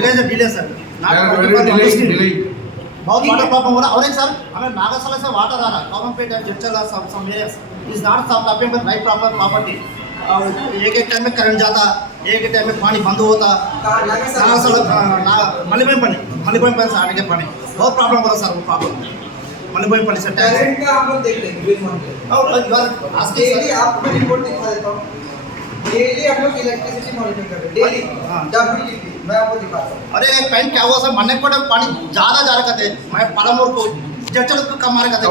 Delay sir बहुत water problem हो रहा है ऑरेंज सर हमें नागरसोला से वाटर आ रहा है कॉमनपेट है जच्चला some areas is not sufficient for right property एक एक टाइम में करंट जाता एक एक टाइम में पानी बंद होता नागरसोला मलिबोईपल्ली से आने के पानी बहुत प्रॉब्लम हो रहा है सर वो प्रॉब्लम मलिबोईपल्ली से टैलेंट का हम लोग देख लेंगे और डेली आपको रिपोर्ट दिखा देता हूँ डेली हम लोग इलेक्ट्रिसिटी मॉनिटर कर रहे हैं डेली WTP मैं आपको दिखाता हूँ। अरे एक टाइम क्या हुआ सर मन को पानी ज़्यादा जा रहा करते मैं पालमपुर को जच्चल को कम मारे करते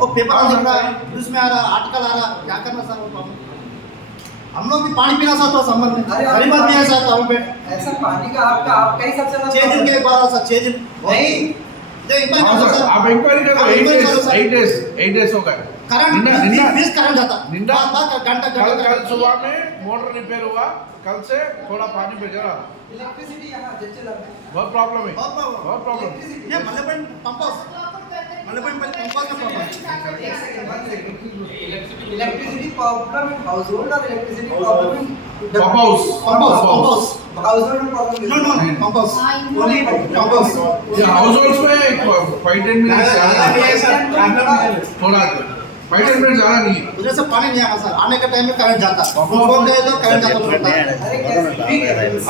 वो पेपर दिख रहा है न्यूज़ में आ रहा आर्टिकल आ रहा क्या करना सर वो प्रॉब्लम हम लोग भी पानी पीना सर तो संबंध में गरीब आदमी है सर तो पे ऐसा पानी का आपका ही सबसे 6 दिन के एक बार सर 6 दिन नहीं आप इंक्वायरी करो 8 डेज हो गए करंट जाता घंटा कल सुबह में मोटर रिपेयर हुआ कल से थोड़ा पानी भेजा इलेक्ट्रिसिटी यहाँ जच्चल में बहुत प्रॉब्लम है बहुत प्रॉब्लम ये मल्लेपन पंप हाउस में problem electricity problem in household और electricity problem in pump house household में problem no pump house only pump house ये हाउसहोल्ड्स में 5-10 मिनट थोड़ा 5-10 मिनट ज़्यादा नहीं है उधर से पानी नहीं आया सर आने के टाइम में करंट जाता फोन गए तो करंट जाता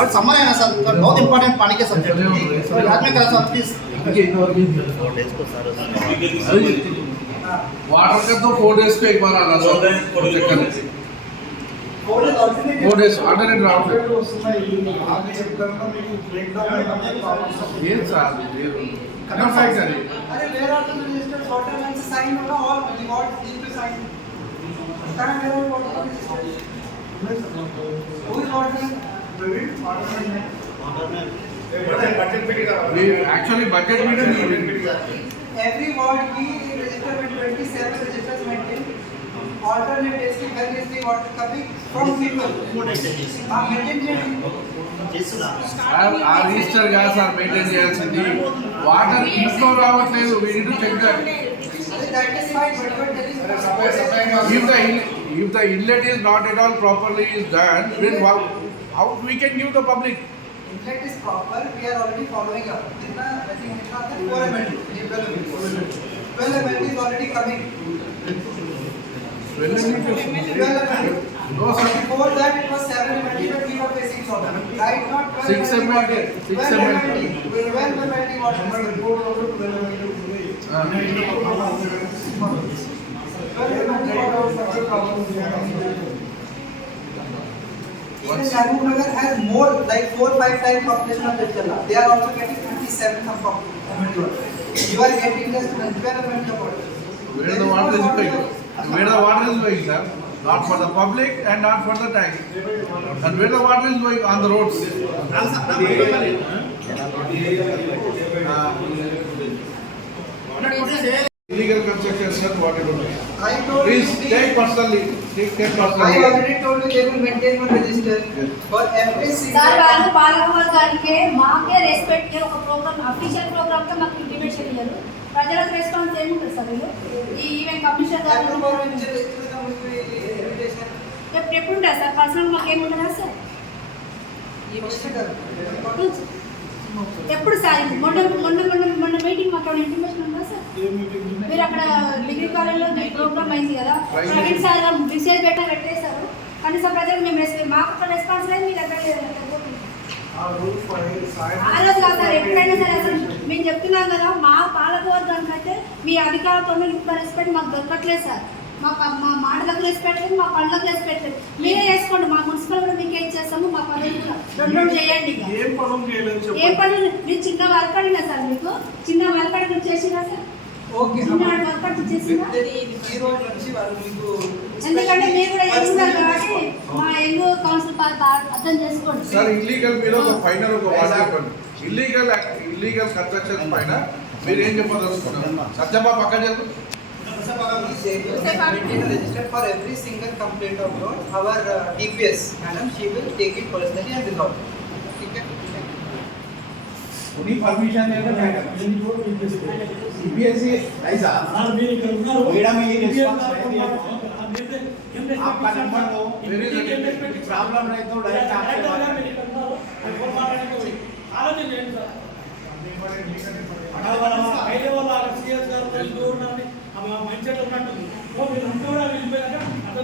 और समर है ना सर बहुत इंपॉर्टेंट पानी के सब्जेक्ट याद में करा सर प्लीज वाटर का तो 4 डेज को एक बार आना सर चेक करने 4 डेज आल्टरनेट राउंड ये साल कन्फर्म करिए अरे where are the registered water line से साइन होना ऑल रिकॉर्ड इन पे साइन कहां है वो water who is water actually budget में every ward की register में 27 registers maintain alternate days की हर days की water coming from people आप maintain సార్ ఆ రిజిస్టర్ గా సార్ మెయింటైన్ చేయాల్సింది వాటర్ ఇంట్లో రావట్లేదు we need to check that that is fine but you are telling if the inlet is not at all properly is done then how we can give the public inlet is proper we are already following up जितना I think इतना था 4 ml 12 ml is already coming 12 ml no sir before that it was 7 ml but we were facing problem right not 6 ml 6 ml 12 ml water even Nagurnagar has more like 4-5 times population of Jachala. They are also getting 57 some population. You are getting just 12 ml of water. Where the water is going? Where the water is going, sir? Not for the public and not for the tank. And where the water is going on the roads? Illegal construction, sir. What you do? I told Please you. take personally. Take I personally. already told you they will maintain one register for every sir single. వాళ్ళు పాలకవర్గానికి గారికి మాకే respect ఒక programme official programme తో మాకు intimate చేయలేదు ప్రజలకు response ఏముంటుంది sir వీళ్ళు ఈ ఈవెంట్ కమిషన్ గారు ఎప్పుడు ఉంటుంది సార్ పర్సనల్ మాకు ఏముంటుందా సార్ ఎప్పుడు సార్ మొన్న మీటింగ్ మాకు ఇంటిమేషన్ ఉందా సార్ మీరు అక్కడ డిగ్రీ కాలేజ్లో ప్రోగ్రామ్ అయింది కదా ప్రవీణ్ సార్ మెసేజ్ పెట్టేశారు కనీసం ప్రజలకు మేము మాకు ఒక రెస్పాన్స్ లేదు మీరు ఎక్కడ ఆ రోజు కాదు సార్ ఎప్పుడైనా సరే అసలు మేము చెప్తున్నాం కదా మా పాలకవర్గానికి అయితే మీ అధికారులతో ఇంత రెస్పెక్ట్ మాకు దొరకట్లేదు సార్ మా మాటలకు రెస్పెక్ట్ లేదు మా పనులకు రెస్పెక్ట్ లేదు మీరే చేసుకోండి మా మున్సిపల్ కూడా మీకు ఏం చేస్తాము మా పనులు కూడా రెండు చేయండి ఏ పనులు మీరు చిన్న వర్క్ అడిగినా సార్ మీకు చిన్న వర్క్ అడిగి చేసినా సార్ చిన్న వర్క్ అడిగి చేసినా ఎందుకంటే మీరు కూడా ఎదుగుతారు కాబట్టి మా ఎందు కౌన్సిల్ అర్థం చేసుకోండి సార్ ఇల్లీగల్ మీద ఒక ఫైనల్ ఒక మాట చెప్పండి ఇల్లీగల్ కన్స్ట్రక్షన్ పైన మీరు ఏం చెప్పదలుచుకున్నారు సత్యమా పక్కన చెప్పు register for every single complaint of yours. Our DPS, madam, she will take it personally and resolve it. Okay? उन्हीं परमिशन देकर क्या करना सीबीएसई ऐसा मेरा में ये रिस्पांस आपका नंबर दो प्रॉब्लम रहे तो डायरेक्ट आपसे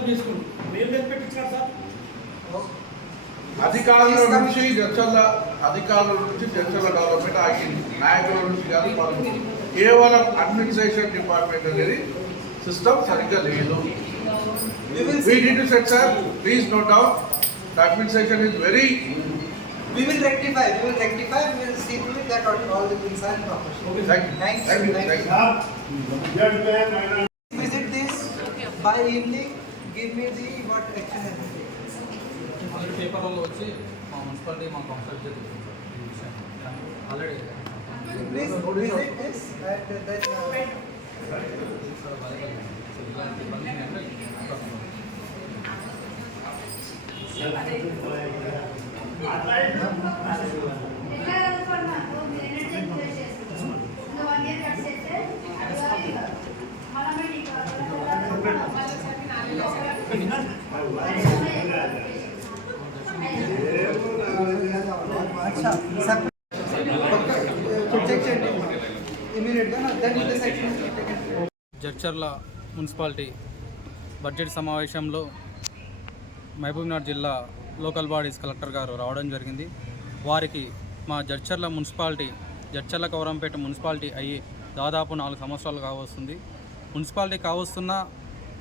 చేసుకోండి. మేము పెట్టించినారు సార్. అధికారుల నుంచి చర్చల డెవలప్మెంట్ ఆగింది. నాయకుల నుంచి కాదు, కేవలం అడ్మినిస్ట్రేషన్ డిపార్ట్మెంట్ అనేది సిస్టమ్ సరిగ్గా లేదు. We need to set, sir. Please note down. The administration is very. We will rectify. We will see to it that all the things are proper. Thank you. Thank you. Visit this by evening. Give me the what action has been taken. Already పేపర్లో వచ్చి మా municipality మాకు consult చేస్తుంది ఈ విషయం already Please visit this and then. ఇలాంటి పని ఎట్లా చదువుకున్నా మీరు ఎనర్జీ చేసేస్తారు ఇంకా 1 ఇయర్ కట్ చేస్తే మనమే జడ్చర్ల మున్సిపాలిటీ బడ్జెట్ సమావేశంలో మహబూబ్నగర్ జిల్లా లోకల్ బాడీస్ కలెక్టర్ గారు రావడం జరిగింది. వారికి మా జడ్చర్ల మున్సిపాలిటీ జడ్చర్ల కౌరంపేట మున్సిపాలిటీ అయ్యి దాదాపు 4 సంవత్సరాలు కావస్తుంది. మున్సిపాలిటీ కావస్తున్న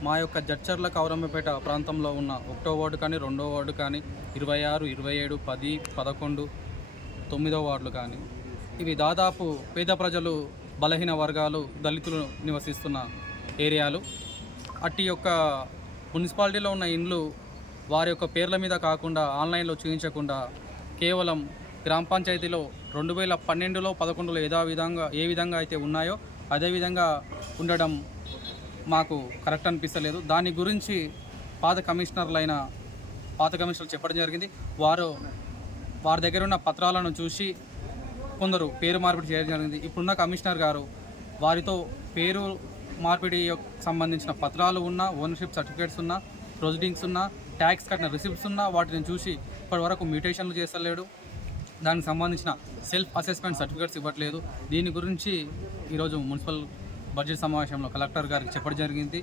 మా యొక్క జడ్చర్ల కౌరంపేట ప్రాంతంలో ఉన్న 1వ వార్డు కానీ 2వ వార్డు కానీ 26, 27, 10, 11, 9వ వార్డులు కానీ ఇవి దాదాపు పేద ప్రజలు, బలహీన వర్గాలు, దళితులు నివసిస్తున్న ఏరియాలు. అట్టి యొక్క మున్సిపాలిటీలో ఉన్న ఇండ్లు వారి యొక్క పేర్ల మీద కాకుండా ఆన్లైన్లో చూపించకుండా కేవలం గ్రామ పంచాయతీలో 2012లో 11లో ఏ విధంగా అయితే ఉన్నాయో అదేవిధంగా ఉండడం మాకు కరెక్ట్ అనిపిస్తలేదు. దాని గురించి పాత కమిషనర్లు చెప్పడం జరిగింది. వారి దగ్గర ఉన్న పత్రాలను చూసి కొందరు పేరు మార్పిడి చేయడం జరిగింది. ఇప్పుడున్న కమిషనర్ గారు వారితో పేరు మార్పిడి సంబంధించిన పత్రాలు ఉన్నా, ఓనర్షిప్ సర్టిఫికేట్స్ ఉన్నా, ప్రొసీడింగ్స్ ఉన్నా, ట్యాక్స్ కట్టిన రిసిప్ట్స్ ఉన్నా వాటిని చూసి ఇప్పటివరకు మ్యూటేషన్లు చేస్తలేడు. దానికి సంబంధించిన సెల్ఫ్ అసెస్మెంట్ సర్టిఫికేట్స్ ఇవ్వట్లేదు. దీని గురించి ఈరోజు మున్సిపల్ బడ్జెట్ సమావేశంలో కలెక్టర్ గారికి చెప్పడం జరిగింది.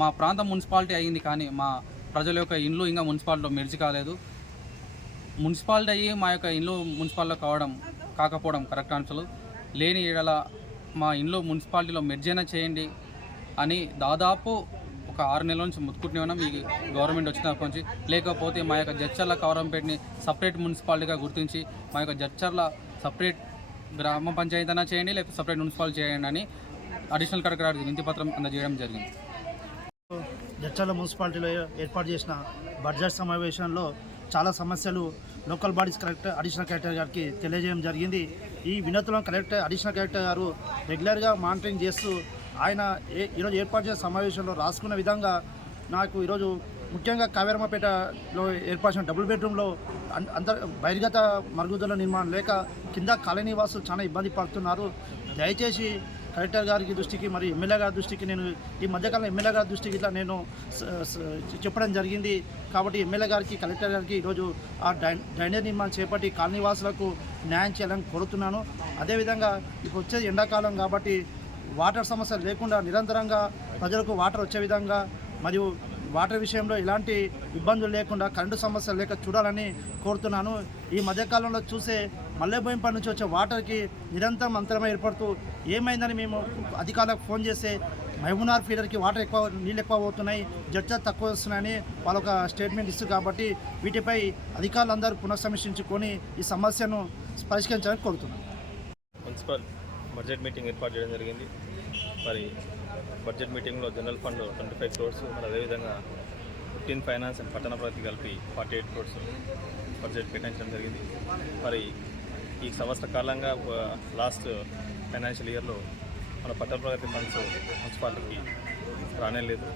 మా ప్రాంతం మున్సిపాలిటీ అయ్యింది కానీ మా ప్రజల యొక్క ఇండ్లు ఇంకా మున్సిపాలిటీలో మెర్జ్ కాలేదు. మున్సిపాలిటీ అయ్యి మా యొక్క ఇండ్లు మున్సిపాలిటీలో కాకపోవడం కరెక్ట్ ఆన్సర్లు లేని ఏడల మా ఇండ్లు మున్సిపాలిటీలో మెర్జైనా చేయండి అని దాదాపు ఒక 6 నెలల నుంచి ముత్తుకుంటూనే ఉన్నాం. ఈ గవర్నమెంట్ వచ్చినప్పటి నుంచి. లేకపోతే మా యొక్క జడ్చర్ల కౌరంపేటని సపరేట్ మున్సిపాలిటీగా గుర్తించి మా యొక్క జడ్చర్ల సపరేట్ గ్రామ పంచాయతీ అయినా చేయండి, లేకపోతే సపరేట్ మున్సిపాలిటీ చేయండి అని అడిషనల్ కలెక్టర్ గారికి వినతి పత్రం అందజేయడం జరిగింది. జడ్చర్ల మున్సిపాలిటీలో ఏర్పాటు చేసిన బడ్జెట్ సమావేశంలో చాలా సమస్యలు local bodies collector additional collector గారికి తెలియజేయడం జరిగింది. ఈ వినతులను అడిషనల్ కలెక్టర్ గారు రెగ్యులర్గా మానిటరింగ్ చేస్తూ ఆయన ఈరోజు ఏర్పాటు చేసిన సమావేశంలో రాసుకున్న విధంగా నాకు ఈరోజు ముఖ్యంగా కావేరమ్మపేటలో ఏర్పరిచిన డబుల్ బెడ్రూమ్లో బహిర్గత మరుగుదొడ్ల నిర్మాణం లేక కింద కాలనీ వాసులు చాలా ఇబ్బంది పడుతున్నారు. దయచేసి కలెక్టర్ గారికి దృష్టికి మరియు ఎమ్మెల్యే గారి దృష్టికి నేను ఈ మధ్యకాలం ఎమ్మెల్యే గారి దృష్టికి ఇట్లా నేను చెప్పడం జరిగింది. కాబట్టి ఎమ్మెల్యే గారికి కలెక్టర్ గారికి ఈరోజు ఆ డ్రైనేజ్ నిర్మాణం చేపట్టి కాలనీవాసులకు న్యాయం చేయాలని కోరుతున్నాను. అదేవిధంగా ఇప్పుడు వచ్చేది ఎండాకాలం కాబట్టి వాటర్ సమస్య లేకుండా నిరంతరంగా ప్రజలకు వాటర్ వచ్చే విధంగా మరియు వాటర్ విషయంలో ఎలాంటి ఇబ్బందులు లేకుండా కరెంటు సమస్యలు లేక చూడాలని కోరుతున్నాను. ఈ మధ్యకాలంలో చూసే మల్లెబోయింపల్లి నుంచి వచ్చే వాటర్కి నిరంతరం అంతరమే ఏర్పడుతూ ఏమైందని మేము అధికారులకు ఫోన్ చేస్తే మహబూబ్నగర్ ఫీడర్కి నీళ్ళు ఎక్కువ పోతున్నాయి, జడ్జర్ తక్కువ వస్తున్నాయని వాళ్ళొక స్టేట్మెంట్ ఇస్తారు. కాబట్టి వీటిపై అధికారులందరూ పునఃసమీక్షించుకొని ఈ సమస్యను పరిష్కరించాలని కోరుతున్నాను. మున్సిపల్ బడ్జెట్ మీటింగ్ ఏర్పాటు చేయడం జరిగింది. మరి బడ్జెట్ మీటింగ్లో జనరల్ ఫండ్ 25 crores, మరి అదేవిధంగా 15 ఫైనాన్స్ అండ్ పట్టణ ప్రగతి కలిపి 48 crores బడ్జెట్ కేటాయించడం జరిగింది. మరి ఈ సంవత్సర కాలంగా లాస్ట్ ఫైనాన్షియల్ ఇయర్లో మన పట్టణ ప్రగతి ఫండ్స్ మున్సిపాలిటీకి రానే లేదు.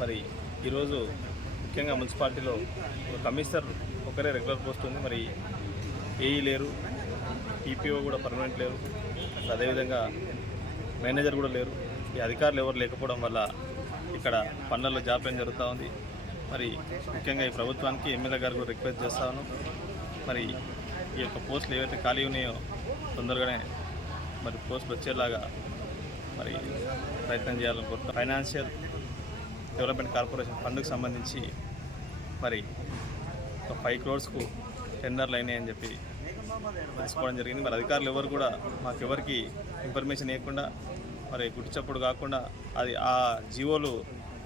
మరి ఈరోజు ముఖ్యంగా మున్సిపాలిటీలో కమిషనర్ ఒకరే రెగ్యులర్ పోస్ట్ ఉంది. మరి ఏఈ లేరు, ఈపీఓ కూడా పర్మనెంట్ లేరు, అదేవిధంగా మేనేజర్ కూడా లేరు. ఈ అధికారులు ఎవరు లేకపోవడం వల్ల ఇక్కడ పనులలో జాప్యం జరుగుతూ ఉంది. మరి ముఖ్యంగా ఈ ప్రభుత్వానికి ఎమ్మెల్యే గారు కూడా రిక్వెస్ట్ చేస్తాను. మరి ఈ యొక్క పోస్టులు ఏవైతే ఖాళీ ఉన్నాయో తొందరగానే మరి పోస్టులు వచ్చేలాగా మరి ప్రయత్నం చేయాలని కోరుతాను. ఫైనాన్షియల్ డెవలప్మెంట్ కార్పొరేషన్ ఫండ్కి సంబంధించి మరి ఒక 5 crores టెండర్లు అయినాయని చెప్పి తెలుసుకోవడం జరిగింది. మరి అధికారులు ఎవరు కూడా మాకెవరికి ఇన్ఫర్మేషన్ ఇవ్వకుండా మరి గుట్టిచప్పుడు కాకుండా అది ఆ జీవోలు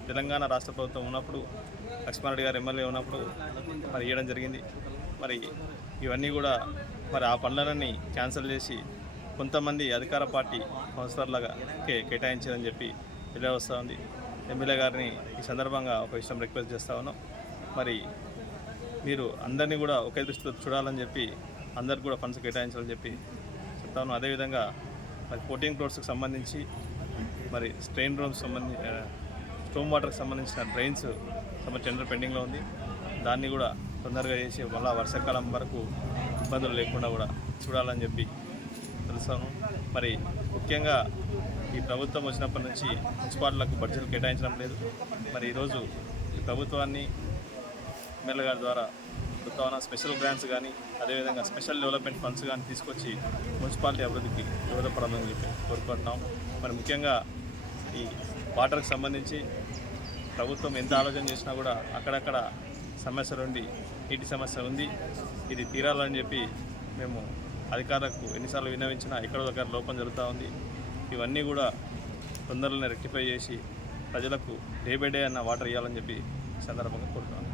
తెలంగాణ రాష్ట్ర ప్రభుత్వం ఉన్నప్పుడు లక్ష్మారెడ్డి గారు ఎమ్మెల్యే ఉన్నప్పుడు మరి ఇవ్వడం జరిగింది. మరి ఇవన్నీ కూడా మరి ఆ పనులన్నీ క్యాన్సిల్ చేసి కొంతమంది అధికార పార్టీ కౌన్సిలర్లుగా కేటాయించారని చెప్పి తెలియవస్తూ ఉంది. ఎమ్మెల్యే గారిని ఈ సందర్భంగా ఒక విషయం రిక్వెస్ట్ చేస్తా ఉన్నాం. మరి మీరు అందరినీ కూడా ఒకే దృష్టితో చూడాలని చెప్పి అందరికి కూడా ఫండ్స్ కేటాయించాలని చెప్పి చెప్తా ఉన్నాం. అదేవిధంగా మరి 14 crores సంబంధించి మరి స్ట్రెయిన్ రూమ్స్ స్టోమ్ వాటర్కి సంబంధించిన డ్రైన్స్ టెండర్ పెండింగ్లో ఉంది. దాన్ని కూడా తొందరగా చేసి మళ్ళా వర్షాకాలం వరకు ఇబ్బందులు లేకుండా కూడా చూడాలని చెప్పి తెలుస్తాను. మరి ముఖ్యంగా ఈ ప్రభుత్వం వచ్చినప్పటి నుంచి మున్సిపాలిటీలకు బడ్జెట్లు కేటాయించడం లేదు. మరి ఈరోజు ఈ ప్రభుత్వాన్ని ఎమ్మెల్యే గారి ద్వారా ప్రభుత్వం స్పెషల్ గ్రాంట్స్ కానీ అదేవిధంగా స్పెషల్ డెవలప్మెంట్ ఫండ్స్ కానీ తీసుకొచ్చి మున్సిపాలిటీ అభివృద్ధికి దోహదపడాలని చెప్పి కోరుకుంటున్నాం. మరి ముఖ్యంగా ఈ వాటర్కి సంబంధించి ప్రభుత్వం ఎంత ఆలోచన చేసినా కూడా అక్కడక్కడ సమస్యలు ఉండి నీటి సమస్య ఉంది, ఇది తీరాలని చెప్పి మేము అధికారులకు ఎన్నిసార్లు విన్నవించినా ఎక్కడో దగ్గర లోపం జరుగుతూ ఉంది. ఇవన్నీ కూడా తొందరలోనే రెక్టిఫై చేసి ప్రజలకు డే బై డే అన్న వాటర్ ఇవ్వాలని చెప్పి సందర్భంగా కోరుతున్నాను.